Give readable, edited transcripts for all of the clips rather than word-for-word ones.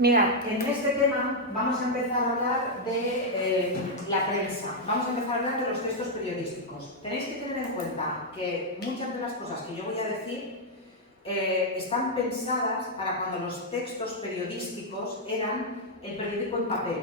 Mira, en este tema vamos a empezar a hablar de la prensa, vamos a empezar a hablar de los textos periodísticos. Tenéis que tener en cuenta que muchas de las cosas que yo voy a decir están pensadas para cuando los textos periodísticos eran el periódico en papel.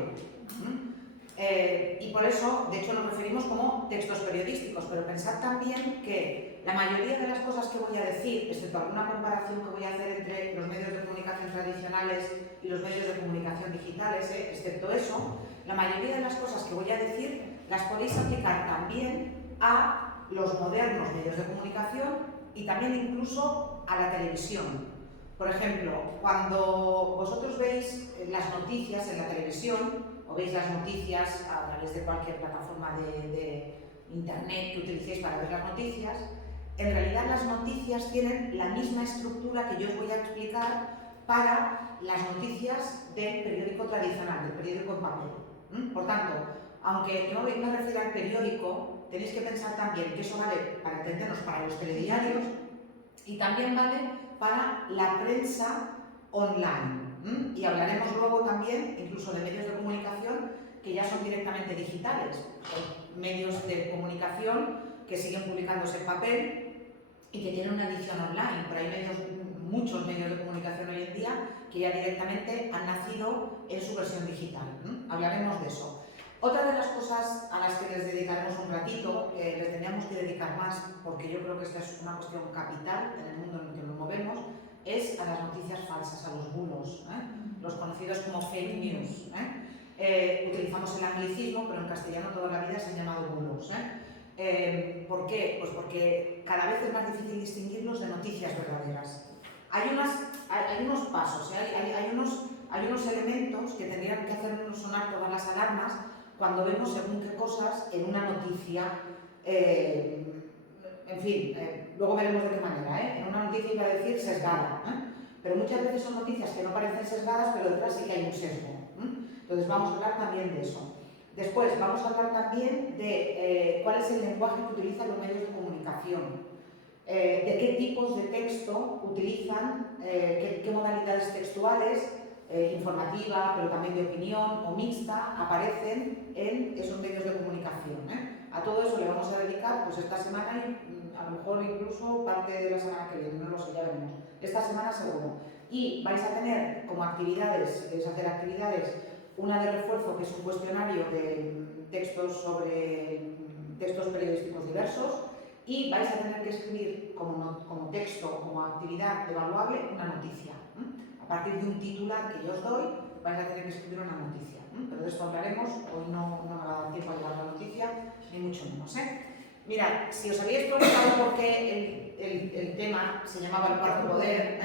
Y por eso, de hecho, nos referimos como textos periodísticos, pero pensad también que la mayoría de las cosas que voy a decir, excepto alguna comparación que voy a hacer entre los medios de comunicación tradicionales y los medios de comunicación digitales, excepto eso, la mayoría de las cosas que voy a decir las podéis aplicar también a los modernos medios de comunicación y también incluso a la televisión. Por ejemplo, cuando vosotros veis las noticias en la televisión, o veis las noticias a través de cualquier plataforma de internet que utilicéis para ver las noticias, en realidad las noticias tienen la misma estructura que yo os voy a explicar para las noticias del periódico tradicional, del periódico en papel. Por tanto, aunque yo me refiero al periódico, tenéis que pensar también que eso vale, para entendernos, para los telediarios y también vale para la prensa online. Y hablaremos luego también incluso de medios de comunicación que ya son directamente digitales, medios de comunicación que siguen publicándose en papel y que tienen una edición online. Por ahí muchos medios de comunicación hoy en día que ya directamente han nacido en su versión digital. Hablaremos de eso. Otra de las cosas a las que les dedicaremos un ratito, les teníamos que dedicar más porque yo creo que esta es una cuestión capital en el mundo en el que nos movemos, es a las noticias falsas, a los bulos, los conocidos como fake news. Utilizamos el anglicismo, pero en castellano toda la vida se han llamado bulos. ¿Por qué? Pues porque cada vez es más difícil distinguirlos de noticias verdaderas. Hay unos pasos, hay unos elementos que tendrían que hacernos sonar todas las alarmas cuando vemos según qué cosas en una noticia. En fin, luego veremos de qué manera. En una noticia iba a decir sesgada, pero muchas veces son noticias que no parecen sesgadas, pero detrás sí que hay un sesgo. Entonces vamos a hablar también de eso. Después vamos a hablar también de cuál es el lenguaje que utilizan los medios de comunicación, de qué tipos de texto utilizan, qué modalidades textuales, informativa, pero también de opinión o mixta, aparecen en esos medios de comunicación. A todo eso le vamos a dedicar pues esta semana y a lo mejor incluso parte de la semana que viene, no lo sé, ya veremos. Esta semana seguro. Y vais a tener como actividades, vais a hacer actividades, una de refuerzo que es un cuestionario de textos sobre textos periodísticos diversos y vais a tener que escribir como texto, como actividad evaluable, una noticia. A partir de un titular que yo os doy, vais a tener que escribir una noticia. Pero de esto hablaremos, hoy no me va a dar tiempo a llevar la noticia, ni mucho menos. Mirad, si os habéis preguntado por qué el tema se llamaba el cuarto poder,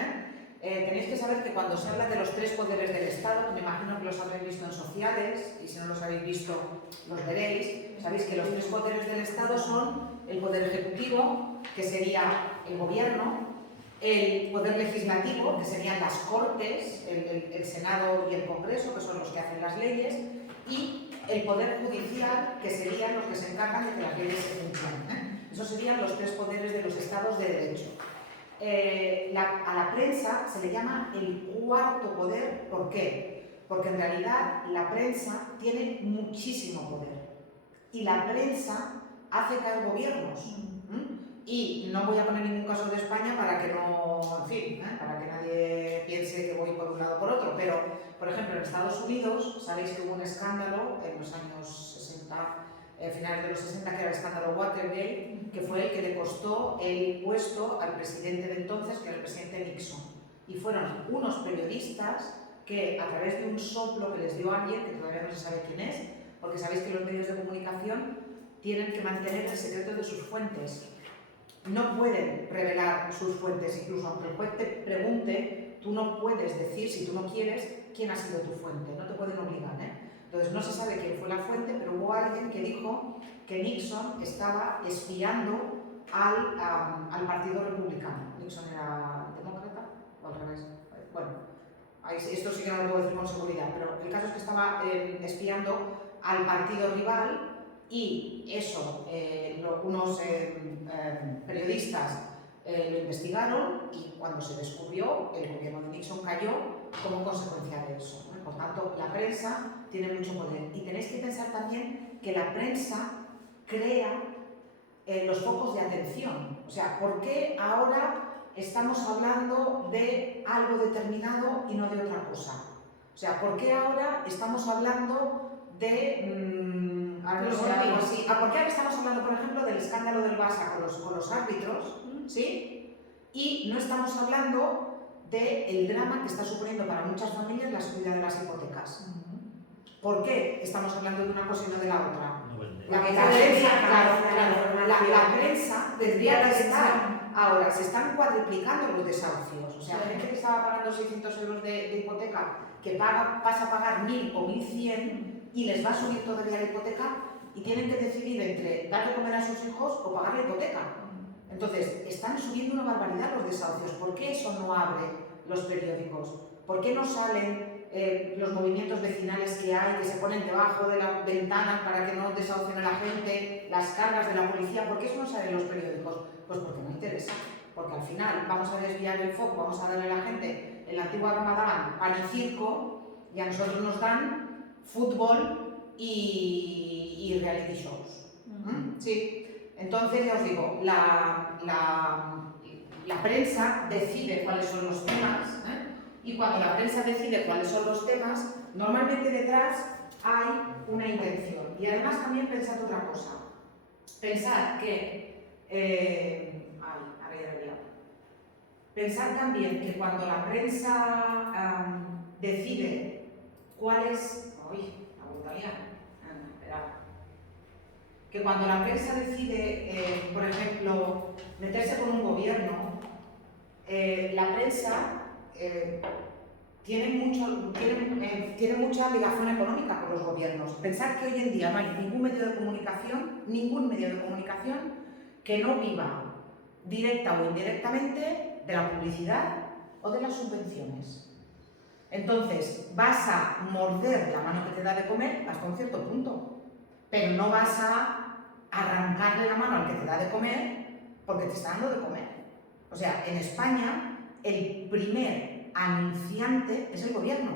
tenéis que saber que cuando se habla de los tres poderes del Estado, que me imagino que los habréis visto en sociales, y si no los habéis visto, los veréis, sabéis que los tres poderes del Estado son el poder ejecutivo, que sería el gobierno, el poder legislativo, que serían las Cortes, el Senado y el Congreso, que son los que hacen las leyes, y el poder judicial, que serían los que se encargan de que las leyes se cumplan. Esos serían los tres poderes de los estados de derecho. A la prensa se le llama el cuarto poder. ¿Por qué? Porque en realidad la prensa tiene muchísimo poder y la prensa hace caer gobiernos. Y no voy a poner ningún caso de España para que no, en fin, para que nadie piense que voy por un lado o por otro, pero, por ejemplo, en Estados Unidos, sabéis que hubo un escándalo en los años 60, finales de los 60, que era el escándalo Watergate, que fue el que le costó el puesto al presidente de entonces, que era el presidente Nixon. Y fueron unos periodistas que, a través de un soplo que les dio alguien, que todavía no se sabe quién es, porque sabéis que los medios de comunicación tienen que mantener el secreto de sus fuentes. No pueden revelar sus fuentes, incluso aunque el juez te pregunte, tú no puedes decir, si tú no quieres, quién ha sido tu fuente, no te pueden obligar. Entonces no se sabe quién fue la fuente, pero hubo alguien que dijo que Nixon estaba espiando al Partido Republicano. Nixon era demócrata, o al revés. Bueno, esto sí que no lo puedo decir con seguridad, pero el caso es que estaba espiando al partido rival. Y eso, unos periodistas lo investigaron y cuando se descubrió, el gobierno de Nixon cayó como consecuencia de eso, ¿no? Por tanto, la prensa tiene mucho poder. Y tenéis que pensar también que la prensa crea los focos de atención. O sea, ¿por qué ahora estamos hablando de algo determinado y no de otra cosa? O sea, ¿por qué ahora estamos hablando de... ahora no sé, algo así. ¿Por qué ahora estamos hablando, por ejemplo, del escándalo del Barça con los árbitros? ¿Sí? Y no estamos hablando del drama que está suponiendo para muchas familias la subida de las hipotecas. ¿Por qué estamos hablando de una cosa y no de la otra? La prensa tendría que estar... Ahora, se están cuadriplicando los desahucios. O sea, gente que estaba pagando 600 euros de hipoteca, que pasa a pagar 1.000 o 1.100 y les va a subir todavía la hipoteca y tienen que decidir entre dar de comer a sus hijos o pagar la hipoteca. Entonces, están subiendo una barbaridad los desahucios. ¿Por qué eso no abre los periódicos? ¿Por qué no salen los movimientos vecinales que hay, que se ponen debajo de la ventana para que no desahucien a la gente, las cargas de la policía? ¿Por qué eso no sale en los periódicos? Pues porque no interesa. Porque al final vamos a desviar el foco, vamos a darle a la gente en la antigua Ramadán pan y circo, y a nosotros nos dan fútbol y reality shows. Sí. Entonces, ya os digo, la prensa decide cuáles son los temas, y cuando la prensa decide cuáles son los temas, normalmente detrás hay una intención. Y además también pensad otra cosa. Pensad que... pensad también que cuando la prensa decide cuáles... que cuando la prensa decide, por ejemplo, meterse con un gobierno, la prensa tiene mucha ligación económica con los gobiernos. Pensad que hoy en día no hay ningún medio de comunicación que no viva directa o indirectamente de la publicidad o de las subvenciones. Entonces, vas a morder la mano que te da de comer hasta un cierto punto, pero no vas a arrancarle la mano al que te da de comer porque te está dando de comer. O sea, en España el primer anunciante es el gobierno.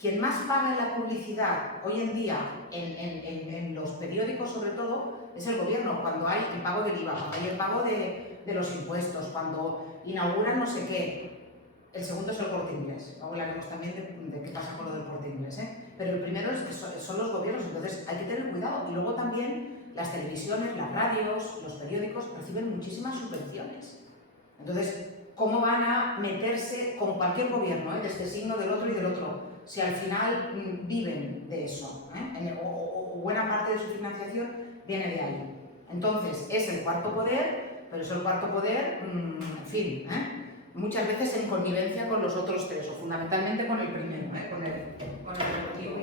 Quien más paga en la publicidad hoy en día, en los periódicos sobre todo, es el gobierno. Cuando hay el pago del IVA, cuando hay el pago de los impuestos, cuando inauguran no sé qué. El segundo es el Corte Inglés. Luego hablaremos también de qué pasa con lo del Corte Inglés, Pero el primero son los gobiernos, entonces hay que tener cuidado. Y luego también las televisiones, las radios, los periódicos reciben muchísimas subvenciones. Entonces, ¿cómo van a meterse con cualquier gobierno, de este signo, del otro y del otro, si al final viven de eso? O buena parte de su financiación viene de ahí. Entonces, es el cuarto poder, pero es el cuarto poder, en fin, muchas veces en connivencia con los otros tres, o fundamentalmente con el primero, con el deportivo.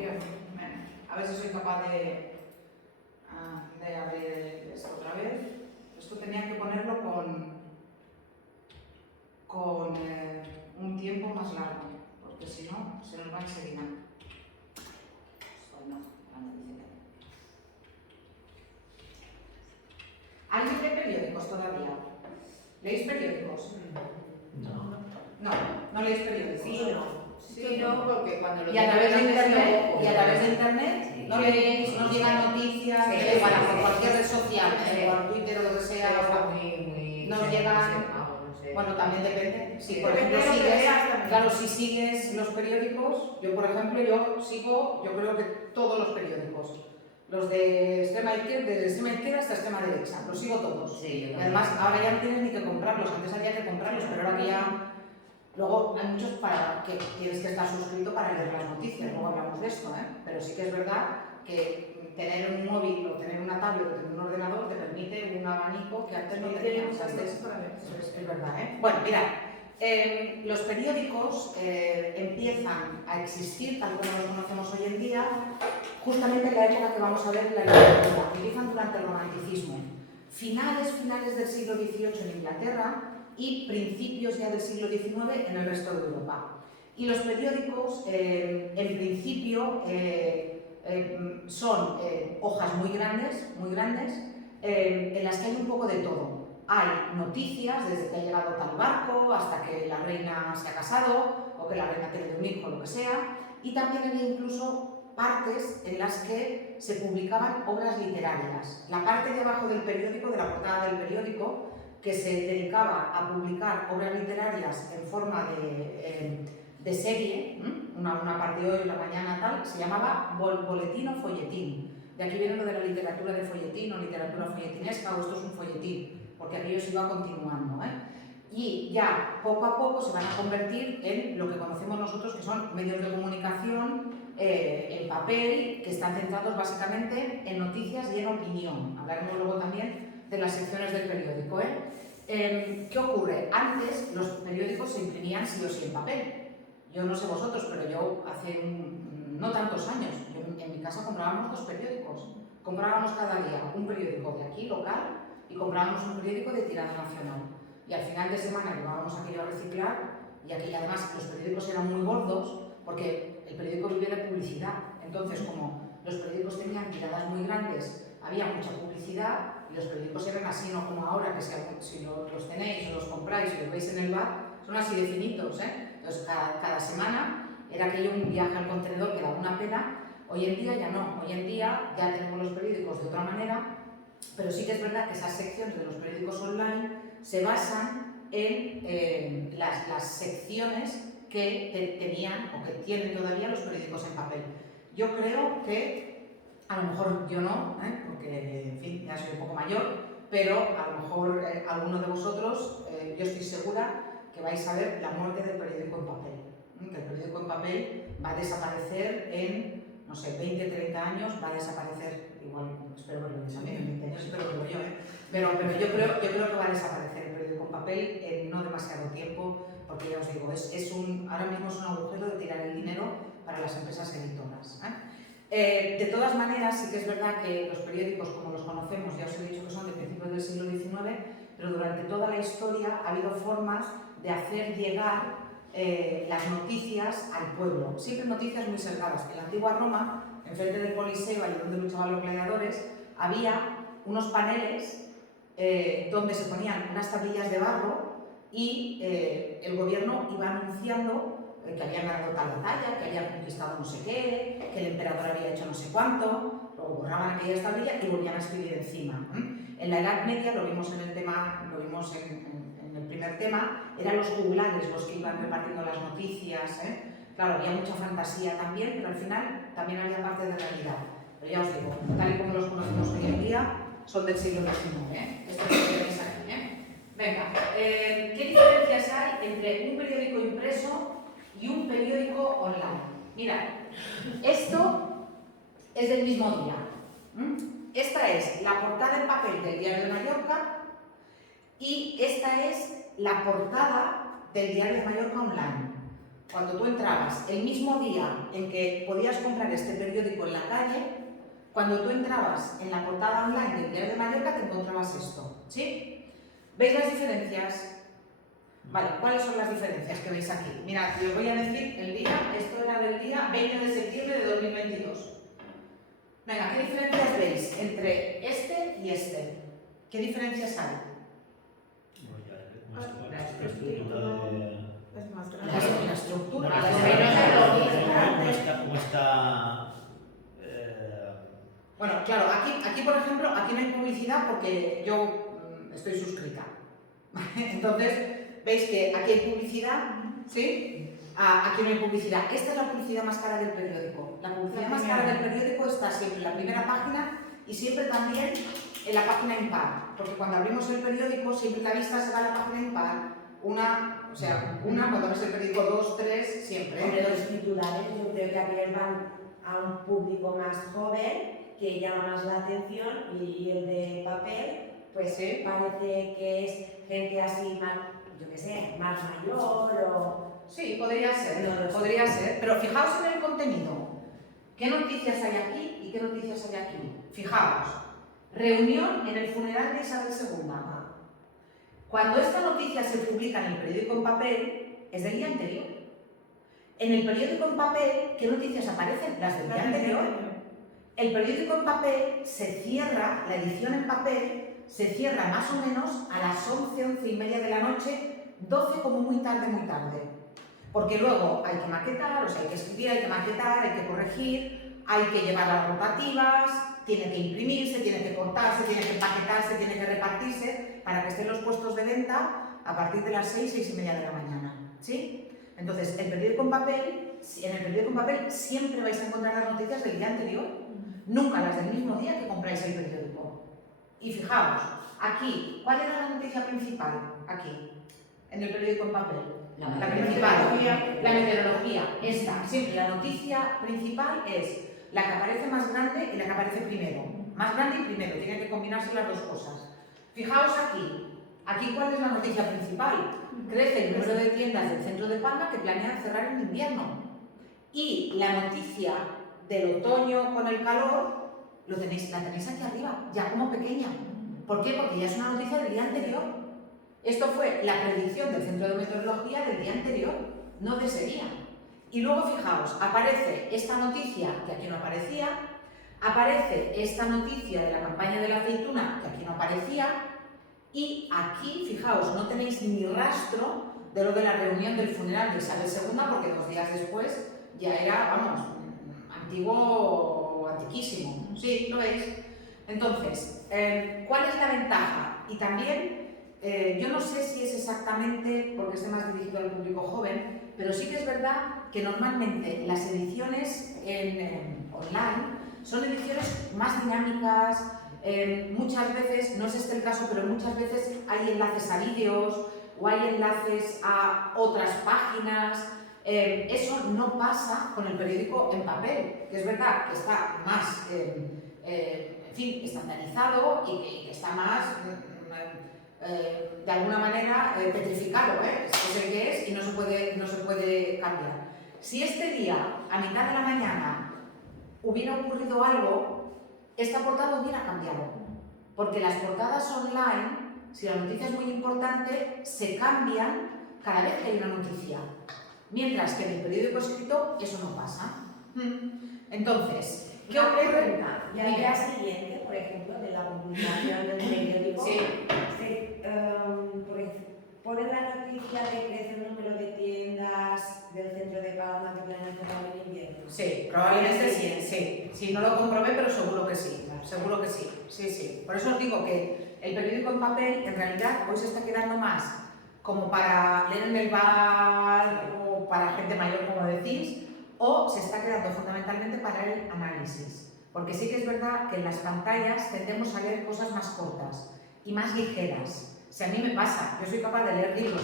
A ver si soy capaz de abrir esto otra vez. Esto tenía que ponerlo con un tiempo más largo, porque si no, se nos va enseguida. ¿Alguien lee periódicos todavía? ¿Leéis periódicos? No leéis periódicos. Sí, no, porque cuando lo y a través de internet sí. no leéis, nos llegan noticias, por cualquier red social, por Twitter o lo que sea, nos llegan. Bueno, también depende. Si por ejemplo si sigues los periódicos, yo por ejemplo sigo, yo creo que todos los periódicos. Los de extrema izquierda, desde extrema izquierda hasta extrema derecha, los sigo todos. Sí, y además ahora ya no tienes ni que comprarlos, antes había que comprarlos, pero ahora que ya... Luego hay muchos para que tienes que estar suscrito para leer las noticias, luego hablamos de esto, pero sí que es verdad que tener un móvil o tener una tablet o tener un ordenador te permite un abanico que antes no teníamos. Es verdad, Bueno, mirad, los periódicos empiezan a existir, tal como los conocemos hoy en día, justamente en la época que vamos a ver en la literatura. Empiezan durante el romanticismo. Finales del siglo XVIII en Inglaterra y principios ya del siglo XIX en el resto de Europa. Y los periódicos, en principio, son hojas muy grandes, en las que hay un poco de todo. Hay noticias, desde que ha llegado tal barco hasta que la reina se ha casado, o que la reina tiene de un hijo, lo que sea, y también había incluso partes en las que se publicaban obras literarias. La parte de abajo del periódico, de la portada del periódico, que se dedicaba a publicar obras literarias en forma de serie, una parte hoy, la mañana, tal, se llamaba boletín o folletín. De aquí viene lo de la literatura de folletín o literatura folletinesca, o esto es un folletín, porque aquello se iba continuando, y ya poco a poco se van a convertir en lo que conocemos nosotros, que son medios de comunicación en papel, que están centrados básicamente en noticias y en opinión. Hablaremos luego también de las secciones del periódico. ¿Qué ocurre? Antes los periódicos se imprimían sí o sí en papel. Yo no sé vosotros, pero yo hace no tantos años, en mi casa comprábamos 2 periódicos. Comprábamos cada día un periódico de aquí, local, y comprábamos un periódico de tirada nacional. Y al final de semana llevábamos aquello a reciclar, y aquí además los periódicos eran muy gordos, porque el periódico vive de publicidad. Entonces, como los periódicos tenían tiradas muy grandes, había mucha publicidad, y los periódicos eran así, no como ahora, que si los tenéis o los compráis y los veis en el bar, son así de finitos, Entonces, cada semana era aquello un viaje al contenedor que daba una pena. Hoy en día ya no, hoy en día ya tenemos los periódicos de otra manera, pero sí que es verdad que esas secciones de los periódicos online se basan en las secciones que tenían o que tienen todavía los periódicos en papel. Yo creo que, a lo mejor yo no, porque en fin, ya soy un poco mayor, pero a lo mejor alguno de vosotros, yo estoy segura que vais a ver la muerte del periódico en papel. Que el periódico en papel va a desaparecer en, no sé, 20, 30 años, va a desaparecer, igual, espero que lo veáis a mí, en 20 años espero que lo yo, pero yo creo que va a desaparecer el periódico en papel en no demasiado tiempo, porque ya os digo, ahora mismo es un agujero de tirar el dinero para las empresas editoras. De todas maneras, sí que es verdad que los periódicos, como los conocemos, ya os he dicho que son de principios del siglo XIX, pero durante toda la historia ha habido formas de hacer llegar las noticias al pueblo. Siempre noticias muy sesgadas. En la antigua Roma, enfrente del Coliseo, allí donde luchaban los gladiadores, había unos paneles donde se ponían unas tablillas de barro y el gobierno iba anunciando que habían ganado tal batalla, que habían conquistado no sé qué, que el emperador había hecho no sé cuánto, luego borraban aquellas tablillas y volvían a escribir encima. En la Edad Media, lo vimos en el primer tema, eran los juglares los que iban repartiendo las noticias. Claro, había mucha fantasía también, pero al final también había parte de realidad. Pero ya os digo, tal y como los conocemos hoy en día, son del siglo XIX. Esto es lo que tenéis aquí. Venga, ¿qué diferencias hay entre un periódico impreso y un periódico online? Mirad, esto es del mismo día. Esta es la portada en papel del Diario de Mallorca y esta es la portada del Diario de Mallorca online. Cuando tú entrabas, el mismo día en que podías comprar este periódico en la calle, cuando tú entrabas en la portada online del Diario de Mallorca te encontrabas esto, ¿sí? ¿Veis las diferencias? Vale, ¿cuáles son las diferencias que veis aquí? Mirad, os voy a decir el día, esto era del día 20 de septiembre de 2022. Venga, ¿qué diferencias veis entre este y este? ¿Qué diferencias hay? La estructura. ¿Cómo está? Bueno, claro, aquí por ejemplo, aquí no hay publicidad porque yo estoy suscrita. Entonces, veis que aquí hay publicidad, ¿sí? Aquí no hay publicidad. Esta es la publicidad más cara del periódico. La publicidad más cara del periódico está siempre en la primera página y siempre también en la página impar. Porque cuando abrimos el periódico, siempre la vista se va a la página impar. Una, cuando ves el periódico, 2, 3, siempre. Hombre, los titulares yo creo que aquí van a un público más joven que llama más la atención y el de papel, pues sí, parece que es gente así más, yo qué sé, más mayor o... Sí, podría ser, pero fijaos en el contenido. ¿Qué noticias hay aquí y qué noticias hay aquí? Fijaos, reunión en el funeral de Isabel II. Cuando esta noticia se publica en el periódico en papel, es del día anterior. En el periódico en papel, ¿qué noticias aparecen? Las del día anterior. El periódico en papel se cierra, la edición en papel, se cierra más o menos a las 11, 11 y media de la noche, 12 como muy tarde, muy tarde. Porque luego hay que maquetar, o sea, hay que escribir, hay que maquetar, hay que corregir, hay que llevar las rotativas, tiene que imprimirse, tiene que cortarse, tiene que empaquetarse, tiene que repartirse para que estén los puestos de venta a partir de las 6, 6 y media de la mañana, ¿sí? Entonces, en el periódico en papel siempre vais a encontrar las noticias del día anterior, nunca las del mismo día que compráis el periódico. Y fijaos, aquí, ¿cuál era la noticia principal? Aquí, en el periódico en papel. La principal, la meteorología. Esta, siempre la noticia principal es la que aparece más grande y la que aparece primero. Más grande y primero, tienen que combinarse las dos cosas. Fijaos aquí ¿cuál es la noticia principal? Crece el número de tiendas del centro de Palma que planean cerrar en invierno. Y la noticia del otoño con el calor, la tenéis aquí arriba, ya como pequeña. ¿Por qué? Porque ya es una noticia del día anterior. Esto fue la predicción del Centro de Meteorología del día anterior, no de ese día. Y luego fijaos, aparece esta noticia que aquí no aparecía, aparece esta noticia de la campaña de la aceituna que aquí no aparecía, y aquí, fijaos, no tenéis ni rastro de lo de la reunión del funeral de Isabel II, porque 2 días después ya era, vamos, antiguo, antiquísimo. Sí, ¿lo veis? Entonces, ¿cuál es la ventaja? Y también, yo no sé si es exactamente porque esté más dirigido al público joven, pero sí que es verdad que normalmente las ediciones online son ediciones más dinámicas. Muchas veces, no es este el caso, pero muchas veces hay enlaces a vídeos o hay enlaces a otras páginas. Eso no pasa con el periódico en papel, que es verdad que está más, en fin, estandarizado y que está más, de alguna manera, petrificado, es el que es y no se puede cambiar. Si este día, a mitad de la mañana, hubiera ocurrido algo, esta portada hubiera cambiado, porque las portadas online, si la noticia es muy importante, se cambian cada vez que hay una noticia, mientras que en el periódico escrito eso no pasa. Entonces, ¿qué ocurre? Y al día siguiente, por ejemplo, de la publicación del periódico, Sí. ¿Ponen la noticia de que crece el número de tiendas del centro de Palma que planean cerrar en invierno? Sí, probablemente sí. Sí, no lo comprobé, pero seguro que sí. Seguro que sí. Sí. Por eso os digo que el periódico en papel, en realidad, hoy se está quedando más como para leer en el bar o para gente mayor, como decís, o se está quedando fundamentalmente para el análisis. Porque sí que es verdad que en las pantallas tendemos a leer cosas más cortas y más ligeras. Si a mí me pasa, yo soy capaz de leer libros,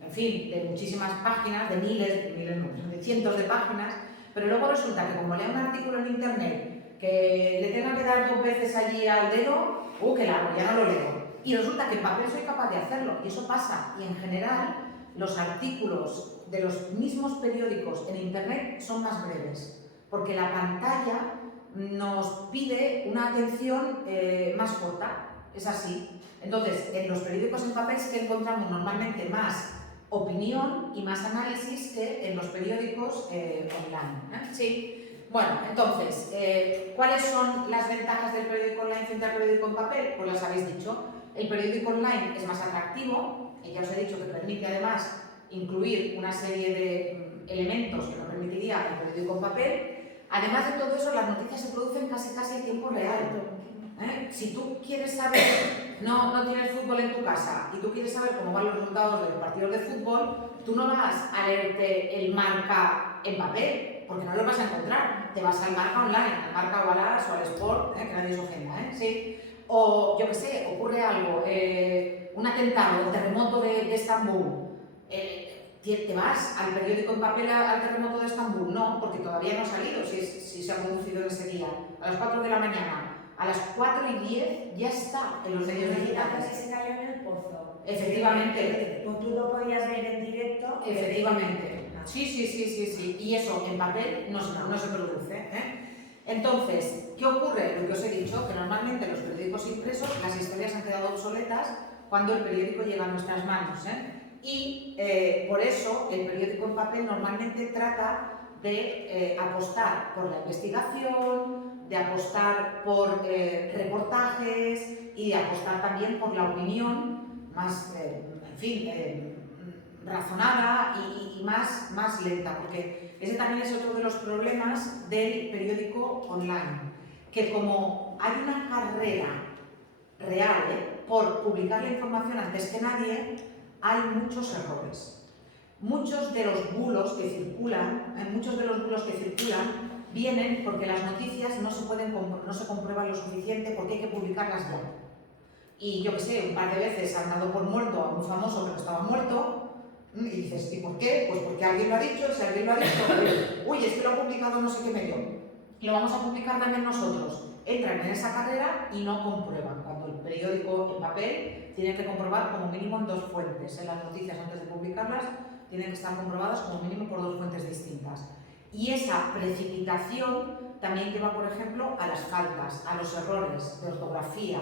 en fin, de muchísimas páginas, de de cientos de páginas, pero luego resulta que como leo un artículo en internet que le tenga que dar 2 veces allí al dedo, que largo, ya no lo leo. Y resulta que en papel soy capaz de hacerlo, y eso pasa. Y en general, los artículos de los mismos periódicos en internet son más breves, porque la pantalla nos pide una atención más corta, es así. Entonces, en los periódicos en papel sí que encontramos normalmente más opinión y más análisis que en los periódicos online. Sí. Bueno, entonces, ¿cuáles son las ventajas del periódico online frente al periódico en papel? Pues las habéis dicho. El periódico online es más atractivo, y ya os he dicho que permite además incluir una serie de elementos que no permitiría el periódico en papel. Además de todo eso, las noticias se producen casi a tiempo real. Si tú quieres saber, no tienes fútbol en tu casa y tú quieres saber cómo van los resultados de los partidos de fútbol, tú no vas a leerte el Marca en papel, porque no lo vas a encontrar. Te vas al Marca online, al Marca o al Sport, que nadie se ofenda, ¿sí? O yo qué sé, ocurre algo, un atentado, el terremoto de Estambul. ¿Te vas al periódico en papel al terremoto de Estambul? No, porque todavía no ha salido, si se ha producido en ese día. A las 4 de la mañana. A las 4:10 ya está en los medios digitales. Que se cayó en el pozo. Efectivamente. Pues tú lo podías ver en directo. Efectivamente. Sí. Y eso en papel no se produce. Entonces, ¿qué ocurre? Lo que os he dicho, que normalmente en los periódicos impresos las historias han quedado obsoletas cuando el periódico llega a nuestras manos. Y por eso el periódico en papel normalmente trata de apostar por la investigación, de apostar por reportajes y de apostar también por la opinión más, razonada y más lenta, porque ese también es otro de los problemas del periódico online, que como hay una carrera real por publicar la información antes que nadie, hay muchos errores. Muchos de los bulos que circulan, vienen porque las noticias no se comprueban lo suficiente porque hay que publicarlas ya. Y yo que sé, un par de veces han dado por muerto a un famoso que no estaba muerto, y dices, ¿y por qué? Pues porque alguien lo ha dicho, si alguien lo ha dicho, uy, es que lo ha publicado no sé qué medio, y lo vamos a publicar también nosotros. Entran en esa carrera y no comprueban, cuando el periódico en papel tiene que comprobar como mínimo en 2 fuentes. En las noticias antes de publicarlas tienen que estar comprobadas como mínimo por 2 fuentes distintas. Y esa precipitación también lleva, por ejemplo, a las faltas, a los errores de ortografía,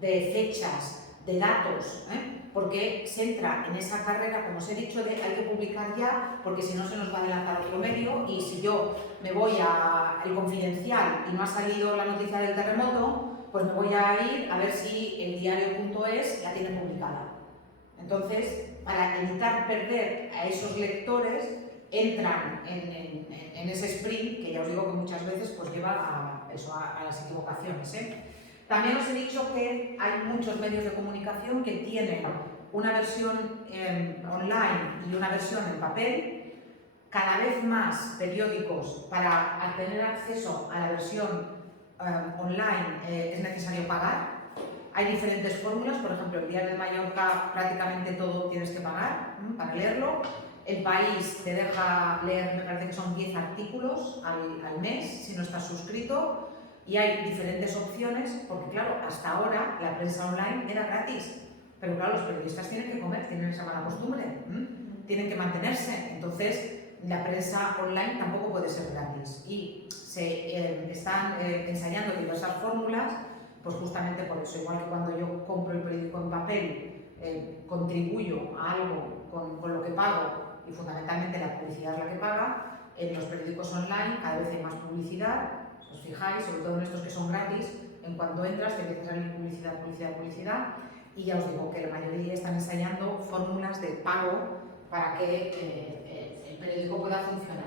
de fechas, de datos, porque se entra en esa carrera, como os he dicho, de hay que publicar ya, porque si no se nos va a adelantar otro medio, y si yo me voy a El Confidencial y no ha salido la noticia del terremoto, pues me voy a ir a ver si el diario.es la tiene publicada. Entonces, para evitar perder a esos lectores, entran en ese sprint, que ya os digo que muchas veces pues lleva a las equivocaciones. También os he dicho que hay muchos medios de comunicación que tienen una versión online y una versión en papel. Cada vez más periódicos, para tener acceso a la versión online es necesario pagar. Hay diferentes fórmulas, por ejemplo, el Diario de Mallorca prácticamente todo tienes que pagar para leerlo. El País te deja leer, me parece que son 10 artículos al mes, si no estás suscrito. Y hay diferentes opciones, porque claro, hasta ahora la prensa online era gratis, pero claro, los periodistas tienen que comer, tienen esa mala costumbre, tienen que mantenerse, entonces la prensa online tampoco puede ser gratis. Y se están ensayando diversas fórmulas, pues justamente por eso, igual que cuando yo compro el periódico en papel, contribuyo a algo con lo que pago, y fundamentalmente la publicidad es la que paga. En los periódicos online cada vez hay más publicidad. Os fijáis, sobre todo en estos que son gratis, en cuanto entras te empieza a salir publicidad, y ya os digo que la mayoría están ensayando fórmulas de pago para que el periódico pueda funcionar.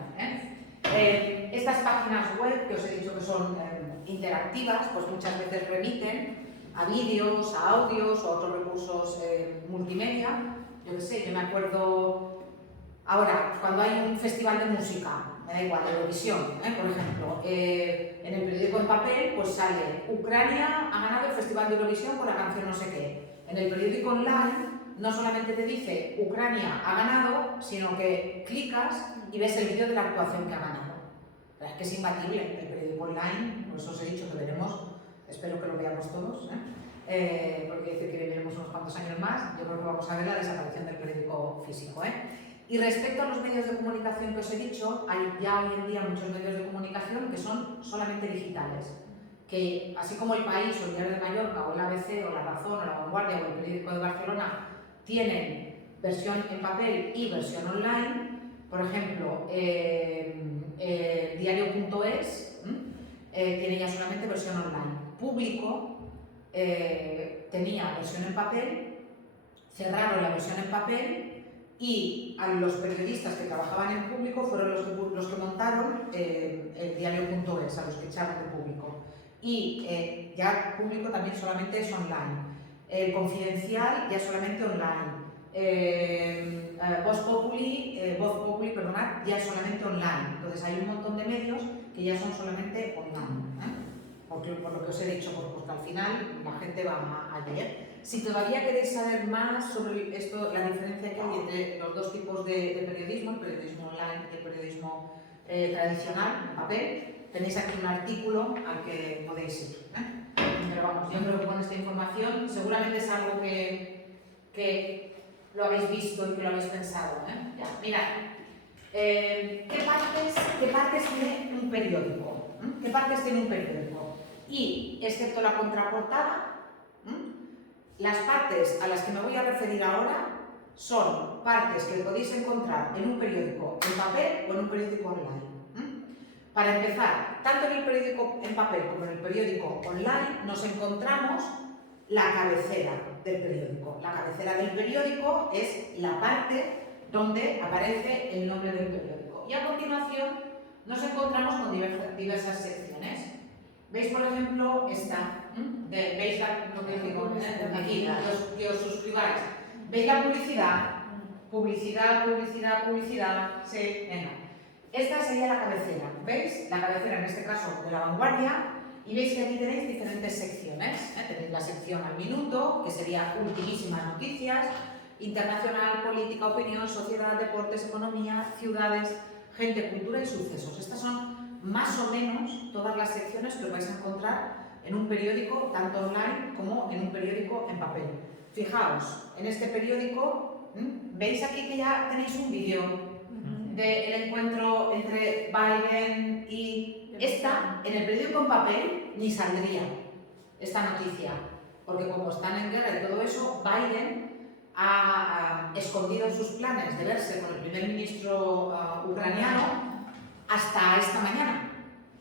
Estas páginas web que os he dicho que son interactivas, pues muchas veces remiten a vídeos, a audios o a otros recursos multimedia. Yo qué sé, yo me acuerdo ahora, cuando hay un festival de música, me da igual, Eurovisión, por ejemplo, en el periódico en papel pues sale Ucrania ha ganado el festival de Eurovisión por la canción no sé qué. En el periódico online no solamente te dice Ucrania ha ganado, sino que clicas y ves el vídeo de la actuación que ha ganado. Es que es imbatible el periódico online, por eso os he dicho que veremos, espero que lo veamos todos, porque dice que viviremos unos cuantos años más. Yo creo que vamos a ver la desaparición del periódico físico. Y respecto a los medios de comunicación que os he dicho, hay ya hoy en día muchos medios de comunicación que son solamente digitales, que así como El País o el Diario de Mallorca o el ABC o La Razón o La Vanguardia o el Periódico de Barcelona tienen versión en papel y versión online. Por ejemplo, diario.es tiene ya solamente versión online. Público tenía versión en papel, cerraron la versión en papel, y a los periodistas que trabajaban en Público fueron los que montaron el diario.es, a los que echaron de Público. Y ya Público también solamente es online. El Confidencial ya solamente online. Voz Populi, perdonad, ya solamente online. Entonces hay un montón de medios que ya son solamente online. Por lo que os he dicho, porque al final la gente va allí. Si todavía queréis saber más sobre esto, la diferencia que hay entre los dos tipos de periodismo, el periodismo online y el periodismo tradicional, en papel, tenéis aquí un artículo al que podéis ir. Pero vamos, yo creo que con esta información seguramente es algo que lo habéis visto y que lo habéis pensado. Ya, mirad, ¿qué partes tiene un periódico? ¿Qué partes tiene un periódico? Y, excepto la contraportada, las partes a las que me voy a referir ahora son partes que podéis encontrar en un periódico en papel o en un periódico online. Para empezar, tanto en el periódico en papel como en el periódico online nos encontramos la cabecera del periódico. La cabecera del periódico es la parte donde aparece el nombre del periódico. Y a continuación nos encontramos con diversas secciones. ¿Veis, por ejemplo, esta? ¿Veis lo que digo? Aquí, que os suscribáis. ¿Veis la publicidad? Publicidad, publicidad, publicidad. Sí, venga. Esta sería la cabecera. ¿Veis? La cabecera, en este caso, de La Vanguardia. Y veis que aquí tenéis diferentes secciones. Tenéis la sección al minuto, que sería ultimísimas noticias, internacional, política, opinión, sociedad, deportes, economía, ciudades, gente, cultura y sucesos. Estas son más o menos todas las secciones que os vais a encontrar en un periódico, tanto online como en un periódico en papel. Fijaos, en este periódico, veis aquí que ya tenéis un vídeo del encuentro entre Biden y... Esta, en el periódico en papel, ni saldría esta noticia, porque como están en guerra y todo eso, Biden ha escondido sus planes de verse con el primer ministro ucraniano hasta esta mañana.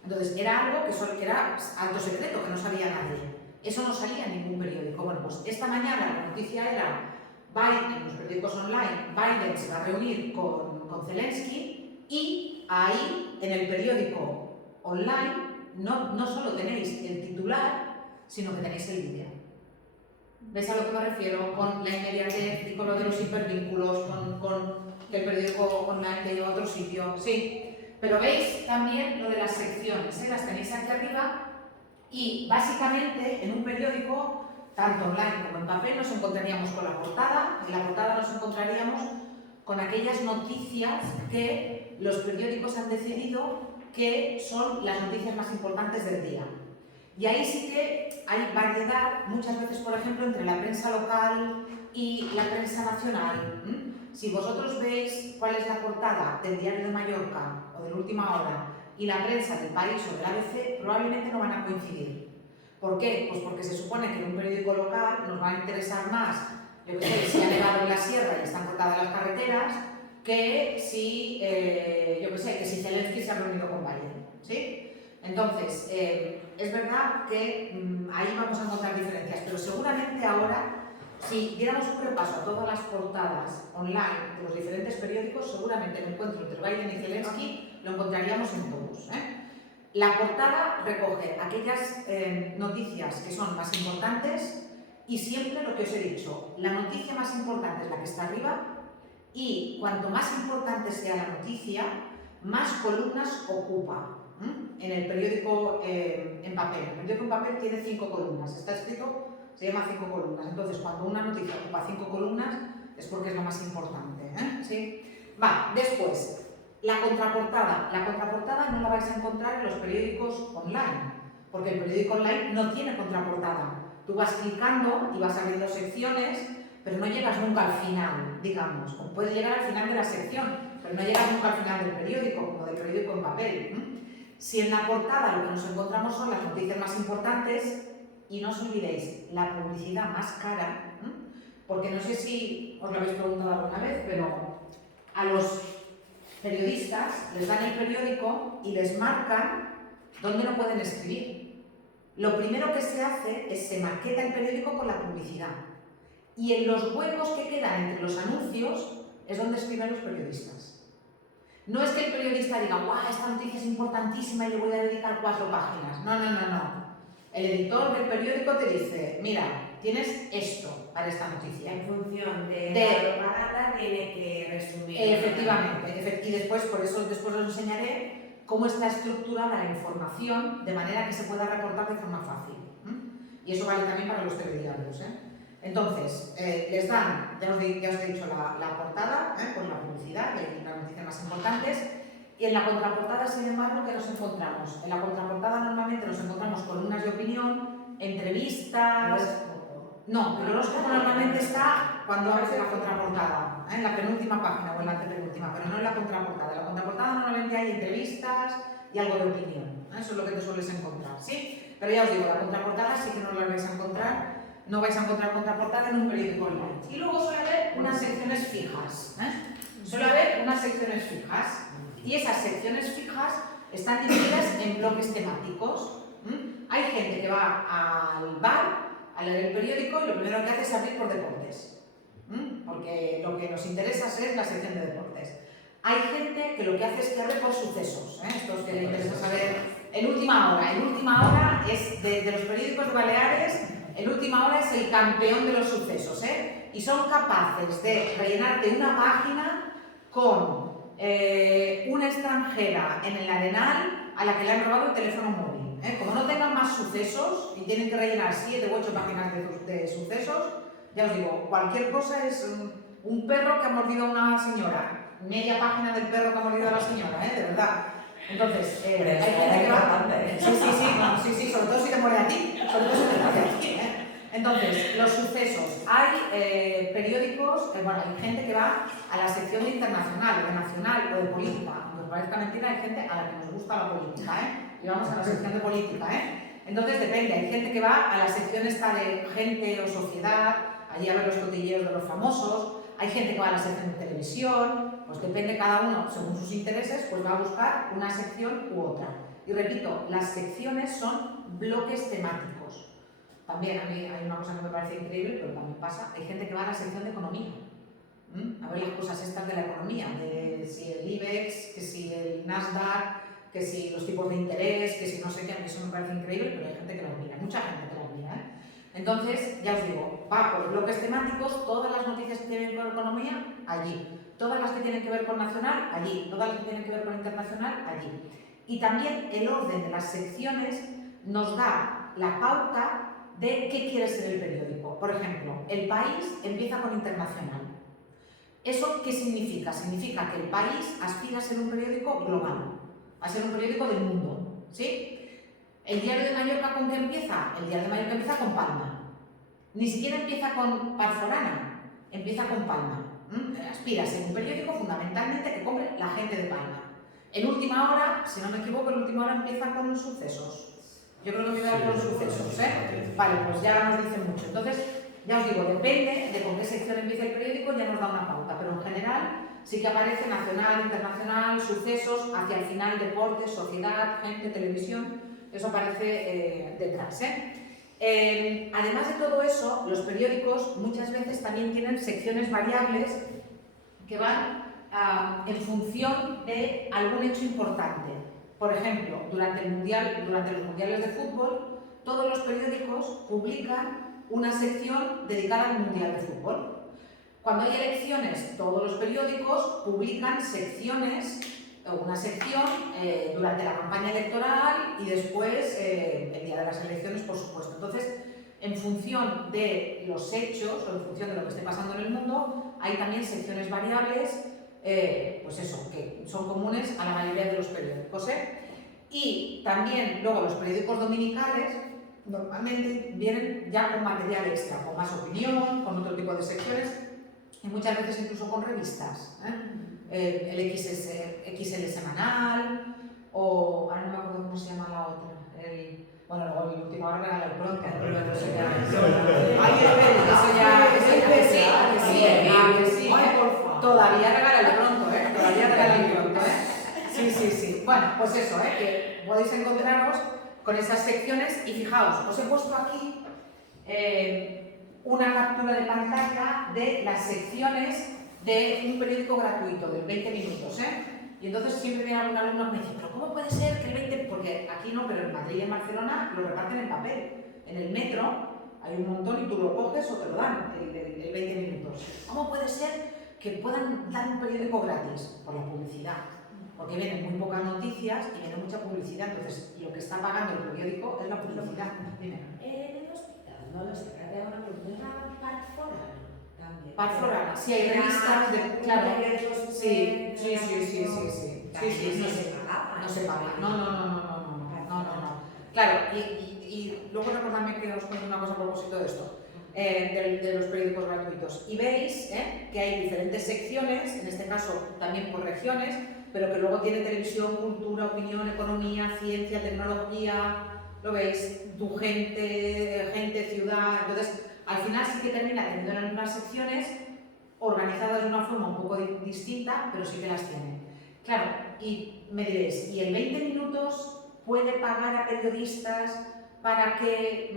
Entonces, era algo que era alto secreto, que no sabía nadie. Eso no salía en ningún periódico. Bueno, pues esta mañana la noticia era, Biden, en los periódicos online, Biden se va a reunir con Zelensky, y ahí, en el periódico online, no solo tenéis el titular, sino que tenéis el vídeo. ¿Ves a lo que me refiero? Con la inmediatez y con lo de los hipervínculos, con que el periódico online te lleva a otro sitio. Sí, pero veis también lo de las secciones, las tenéis aquí arriba, y básicamente en un periódico, tanto online como en papel, nos encontraríamos con la portada. En la portada nos encontraríamos con aquellas noticias que los periódicos han decidido que son las noticias más importantes del día. Y ahí sí que hay variedad, muchas veces, por ejemplo, entre la prensa local y la prensa nacional. Si vosotros veis cuál es la portada del Diario de Mallorca o de la Última Hora y la prensa del País o del ABC, probablemente no van a coincidir. ¿Por qué? Pues porque se supone que en un periódico local nos va a interesar más, yo que sé, si ha nevado en la sierra y están cortadas las carreteras, que si, yo que sé, que si Zelensky se ha reunido con Biden, ¿sí? Entonces, es verdad que ahí vamos a encontrar diferencias, pero seguramente ahora, si diéramos un repaso a todas las portadas online de los diferentes periódicos, seguramente el encuentro entre Biden y Zelensky lo encontraríamos en todos. La portada recoge aquellas noticias que son más importantes, y siempre lo que os he dicho, la noticia más importante es la que está arriba, y cuanto más importante sea la noticia, más columnas ocupa en el periódico en papel. El periódico en papel tiene 5 columnas, está escrito, se llama 5 columnas. Entonces, cuando una noticia ocupa 5 columnas, es porque es lo más importante. ¿Sí? Va, después, la contraportada. La contraportada no la vais a encontrar en los periódicos online, porque el periódico online no tiene contraportada. Tú vas clicando y vas abriendo secciones, pero no llegas nunca al final, digamos. O puedes llegar al final de la sección, pero no llegas nunca al final del periódico, como del periódico en papel. Si en la portada lo que nos encontramos son las noticias más importantes, y no os olvidéis, la publicidad más cara, porque no sé si os lo habéis preguntado alguna vez, pero a los periodistas les dan el periódico y les marcan dónde no pueden escribir. Lo primero que se hace es se maqueta el periódico con la publicidad. Y en los huecos que quedan entre los anuncios es donde escriben los periodistas. No es que el periodista diga, ¡guau! Esta noticia es importantísima y le voy a dedicar 4 páginas. No. El editor del periódico te dice, mira, tienes esto para esta noticia. En función de la propaganda tiene que resumir. Efectivamente. Y después, por eso después os enseñaré cómo está estructurada la información de manera que se pueda reportar de forma fácil. Y eso vale también para los telediarios. Entonces, les dan, ya os he dicho, la portada con la publicidad y las noticias más importantes, y en la contraportada, sin embargo, ¿qué nos encontramos? En la contraportada normalmente nos encontramos columnas de opinión, entrevistas... No, el horóscopo normalmente está cuando abres la contraportada, en la penúltima página o en la antepenúltima, pero no en la contraportada. En la contraportada normalmente hay entrevistas y algo de opinión, eso es lo que te sueles encontrar, ¿sí? Pero ya os digo, la contraportada sí que no la vais a encontrar. No vais a encontrar contraportada en un periódico online. Y luego suele haber unas secciones fijas. Suele haber unas secciones fijas. Y esas secciones fijas están divididas en bloques temáticos. Hay gente que va al bar a leer el periódico y lo primero que hace es abrir por deportes. porque lo que nos interesa es la sección de deportes. Hay gente que lo que hace es que abre por sucesos, estos que le interesa saber. El Última Hora. El Última Hora es de los periódicos de Baleares, el Última Hora es el campeón de los sucesos, y son capaces de rellenarte una página con una extranjera en el Arenal a la que le han robado el teléfono móvil. Como no tengan más sucesos y tienen que rellenar 7 u 8 páginas de sucesos, ya os digo, cualquier cosa es un perro que ha mordido a una señora, media página del perro que ha mordido a la señora, de verdad. Entonces, hay gente que va... Sí, sobre todo si te muere a ti, Entonces, los sucesos. Hay periódicos, hay gente que va a la sección de internacional, de nacional o de política. Aunque os parezca mentira, hay gente a la que nos gusta la política, y vamos a la sección de política, Entonces, depende, hay gente que va a la sección esta de gente o sociedad, allí a ver los cotilleos de los famosos. Hay gente que va a la sección de televisión, pues depende cada uno, según sus intereses, pues va a buscar una sección u otra. Y repito, las secciones son bloques temáticos. También a mí hay una cosa que me parece increíble, pero también pasa, hay gente que va a la sección de economía, a ver las cosas estas de la economía, de si el IBEX, que si el Nasdaq, que si los tipos de interés, que si no sé qué, a mí eso me parece increíble, pero hay gente que lo mira, mucha gente que lo mira, Entonces, ya os digo, va por bloques temáticos, todas las noticias que tienen que ver con economía, allí. Todas las que tienen que ver con nacional, allí. Todas las que tienen que ver con internacional, allí. Y también el orden de las secciones nos da la pauta de qué quiere ser el periódico. Por ejemplo, El País empieza con internacional. ¿Eso qué significa? Significa que El País aspira a ser un periódico global, a ser un periódico del mundo, ¿sí? ¿El Diario de Mallorca con qué empieza? El Diario de Mallorca empieza con Palma. Ni siquiera empieza con Parforana, empieza con Palma. Aspira a ser un periódico fundamentalmente que compre la gente de Palma. En Última Hora, si no me equivoco, en Última Hora empieza con los sucesos. Yo creo que empieza con los sucesos, Vale, pues ya nos dice mucho. Entonces, ya os digo, depende de con qué sección empieza el periódico, ya nos da una pauta, pero en general sí que aparece nacional, internacional, sucesos, hacia el final deportes, sociedad, gente, televisión. Eso aparece detrás. Además de todo eso, los periódicos muchas veces también tienen secciones variables que van en función de algún hecho importante. Por ejemplo, durante los mundiales de fútbol, todos los periódicos publican una sección dedicada al mundial de fútbol. Cuando hay elecciones, todos los periódicos publican una sección durante la campaña electoral y después el día de las elecciones, por supuesto. Entonces, en función de los hechos o en función de lo que esté pasando en el mundo, hay también secciones variables, pues eso, que son comunes a la mayoría de los periódicos. Y también luego los periódicos dominicales normalmente vienen ya con material extra, con más opinión, con otro tipo de secciones y muchas veces incluso con revistas. El XL semanal, o ahora no me acuerdo cómo se llama la otra. Bueno, luego el Última Hora regala el pronto, pero eso ya. Todavía regala el pronto, Todavía regala el pronto, Sí. Bueno, pues eso, que podéis encontraros con esas secciones y fijaos, os he puesto aquí una captura de pantalla de las secciones de un periódico gratuito, de 20 minutos, Y entonces siempre viene algún alumno que me dice, pero ¿cómo puede ser que el 20...? Porque aquí no, pero en Madrid y en Barcelona lo reparten en papel. En el metro hay un montón y tú lo coges o te lo dan, el 20 minutos. ¿Cómo puede ser que puedan dar un periódico gratis? Por la publicidad. Porque vienen muy pocas noticias y viene mucha publicidad, entonces lo que está pagando el periódico es la publicidad. Dime. En el hospital, no lo sé, te hago una pregunta. Parforana, sí, hay revistas de... Claro, sí. No se paga. No. Claro, y luego recordadme que os cuento una cosa a propósito de esto, de los periódicos gratuitos. Y veis que hay diferentes secciones, en este caso también por regiones, pero que luego tiene televisión, cultura, opinión, economía, ciencia, tecnología, ¿lo veis? Tu gente, ciudad, entonces... Al final sí que termina teniendo las mismas secciones organizadas de una forma un poco distinta, pero sí que las tiene. Claro, y me diréis, ¿y el 20 minutos puede pagar a periodistas para que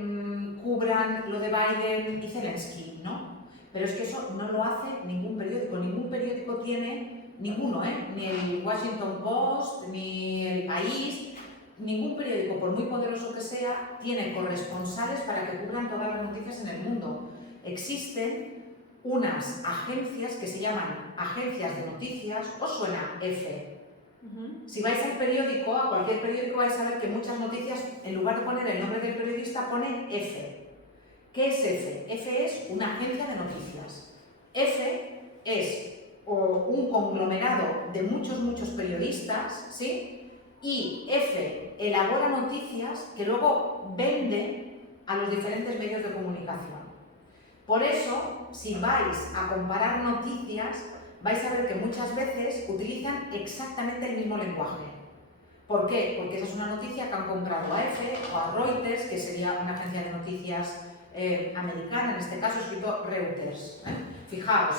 cubran lo de Biden y Zelensky? ¿No? Pero es que eso no lo hace ningún periódico tiene, ninguno, ni el Washington Post, ni el País, ningún periódico, por muy poderoso que sea, tiene corresponsales para que cubran todas las noticias en el mundo. Existen unas agencias que se llaman agencias de noticias, ¿os suena EFE? Si vais al periódico, a cualquier periódico, vais a ver que muchas noticias, en lugar de poner el nombre del periodista, pone EFE. ¿Qué es EFE? EFE es una agencia de noticias. EFE es un conglomerado de muchos periodistas, ¿sí? Y EFE elabora noticias que luego vende a los diferentes medios de comunicación. Por eso, si vais a comparar noticias, vais a ver que muchas veces utilizan exactamente el mismo lenguaje. ¿Por qué? Porque esa es una noticia que han comprado a EFE o a Reuters, que sería una agencia de noticias americana, en este caso escrito Reuters. Fijaos,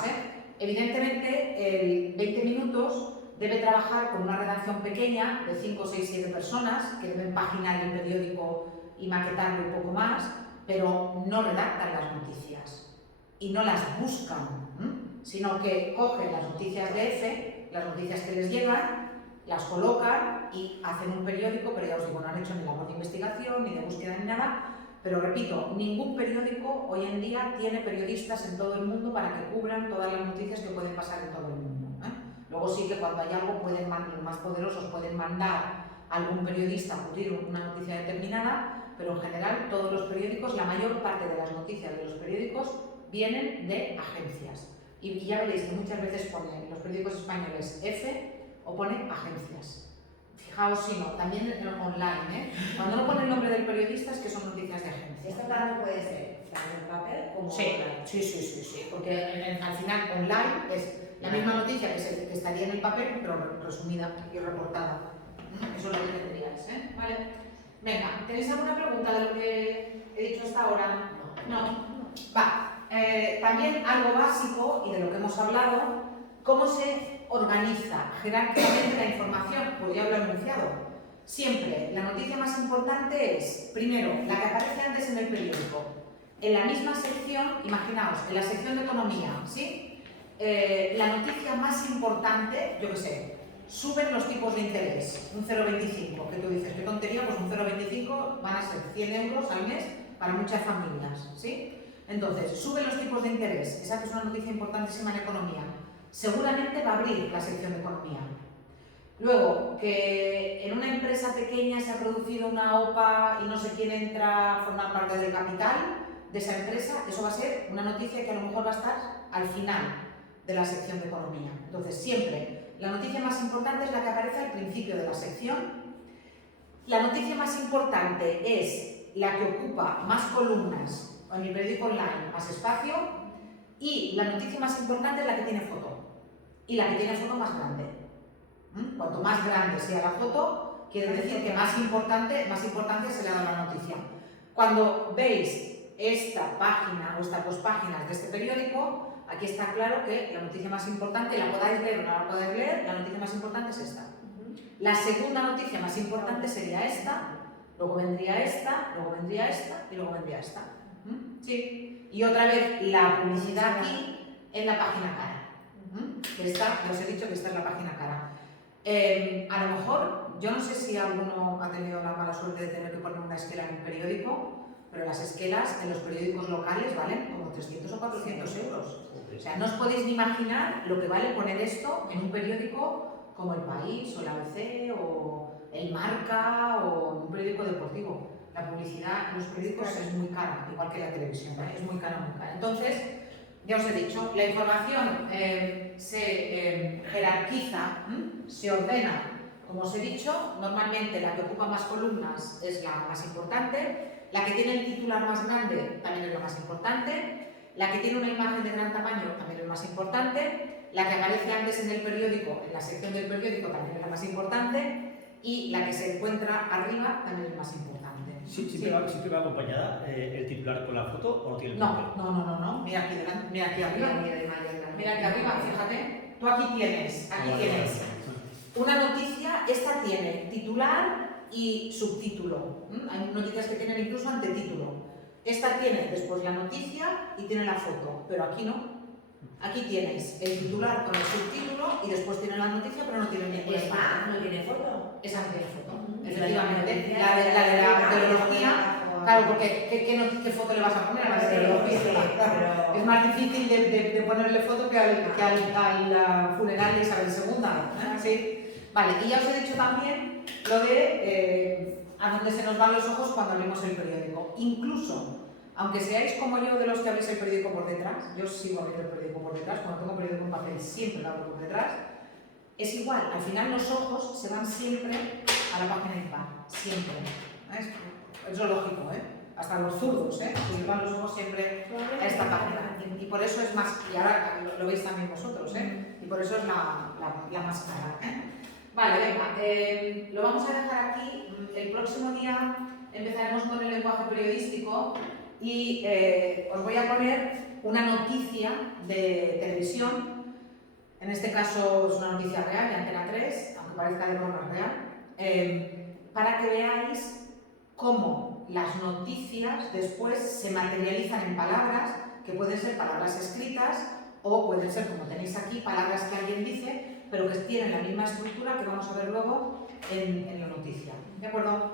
evidentemente el 20 minutos debe trabajar con una redacción pequeña de 5, 6, 7 personas que deben paginar el periódico y maquetarlo un poco más, pero no redactan las noticias y no las buscan, sino que cogen las noticias de EFE, las noticias que les llegan, las colocan y hacen un periódico, pero ya os digo, no han hecho ni labor de investigación, ni de búsqueda, ni nada. Pero repito, ningún periódico hoy en día tiene periodistas en todo el mundo para que cubran todas las noticias que pueden pasar en todo el mundo. Luego sí que cuando hay algo, los más poderosos pueden mandar a algún periodista a cubrir una noticia determinada, pero en general todos los periódicos, la mayor parte de las noticias de los periódicos vienen de agencias. Y ya veréis que muchas veces ponen los periódicos españoles EFE o ponen agencias. Fijaos si no, también en online, Cuando no pone el nombre del periodista es que son noticias de agencia. Esto también puede ser tanto en papel como online. Sí, porque al final online es la misma noticia que estaría en el papel, pero resumida y reportada. Eso es lo que tendríais, ¿Vale? Venga, ¿tenéis alguna pregunta de lo que he dicho hasta ahora? No. Va. También algo básico y de lo que hemos hablado, ¿cómo se organiza jerárquicamente la información? Pues ya lo he anunciado. Siempre la noticia más importante es, primero, la que aparece antes en el periódico. En la misma sección, imaginaos, en la sección de economía, ¿sí? La noticia más importante, yo qué sé, suben los tipos de interés, un 0,25, que tú dices, qué tontería, pues un 0,25 van a ser 100 euros al mes para muchas familias, ¿sí? Entonces, suben los tipos de interés, esa que es una noticia importantísima en economía, seguramente va a abrir la sección de economía. Luego, que en una empresa pequeña se ha producido una OPA y no sé quién entra a formar parte del capital de esa empresa, eso va a ser una noticia que a lo mejor va a estar al final de la sección de economía. Entonces, siempre, la noticia más importante es la que aparece al principio de la sección. La noticia más importante es la que ocupa más columnas en el periódico online, más espacio, y la noticia más importante es la que tiene foto, y la que tiene foto más grande. Cuanto más grande sea la foto, quiere decir que más importante se le ha dado la noticia. Cuando veis esta página o estas dos páginas de este periódico, aquí está claro que la noticia más importante, la podáis leer o no la podáis leer, la noticia más importante es esta. La segunda noticia más importante sería esta, luego vendría esta, luego vendría esta y luego vendría esta. Sí. Y otra vez la publicidad aquí en la página cara. Que esta, ya os he dicho que esta es la página cara. A lo mejor, yo no sé si alguno ha tenido la mala suerte de tener que poner una esquela en un periódico, pero las esquelas en los periódicos locales valen como 300 o 400 euros. O sea, no os podéis ni imaginar lo que vale poner esto en un periódico como El País, o el ABC, o El Marca, o un periódico deportivo. La publicidad en los periódicos es muy cara, igual que la televisión, es muy cara, muy cara. Entonces, ya os he dicho, la información se jerarquiza, se ordena, como os he dicho, normalmente la que ocupa más columnas es la más importante, la que tiene el titular más grande también es la más importante, la que tiene una imagen de gran tamaño también es más importante, la que aparece antes en el periódico, en la sección del periódico también es la más importante y la que se encuentra arriba también es más importante. ¿Siempre va acompañada el titular con la foto o no tiene el titular? No. Mira aquí delante, mira aquí arriba. Mira aquí arriba, fíjate. Tú aquí tienes una noticia, esta tiene titular y subtítulo. Hay noticias que tienen incluso antetítulo. Esta tiene después la noticia y tiene la foto, pero aquí no. Aquí tienes el titular con el subtítulo y después tiene la noticia, pero no tiene ninguna Esta imagen. no tiene foto. Esa no tiene foto. Ujú. Efectivamente, la de la meteorología. Claro, porque ¿qué foto le vas a poner a la meteorología? Es más difícil de ponerle foto que al funeral de Isabel II. ¿Sí? Vale, y ya os he dicho también lo de a dónde se nos van los ojos cuando abrimos el periódico. Incluso, aunque seáis como yo de los que abrís el periódico por detrás, yo sigo abriendo el periódico por detrás, cuando tengo periódico en papel siempre lo abro por detrás, es igual, al final los ojos se van siempre a la página impar, siempre. Es lo lógico, ¿eh? Hasta los zurdos, ¿eh? Se van los ojos siempre a esta página. Y por eso es más, y ahora lo veis también vosotros, ¿eh? Y por eso es la más clara, ¿eh? Vale, venga, lo vamos a dejar aquí. El próximo día empezaremos con el lenguaje periodístico y os voy a poner una noticia de televisión. En este caso es una noticia real de Antena 3, aunque parezca de broma real, para que veáis cómo las noticias después se materializan en palabras, que pueden ser palabras escritas o pueden ser, como tenéis aquí, palabras que alguien dice, pero que tienen la misma estructura que vamos a ver luego en la noticia. ¿De acuerdo?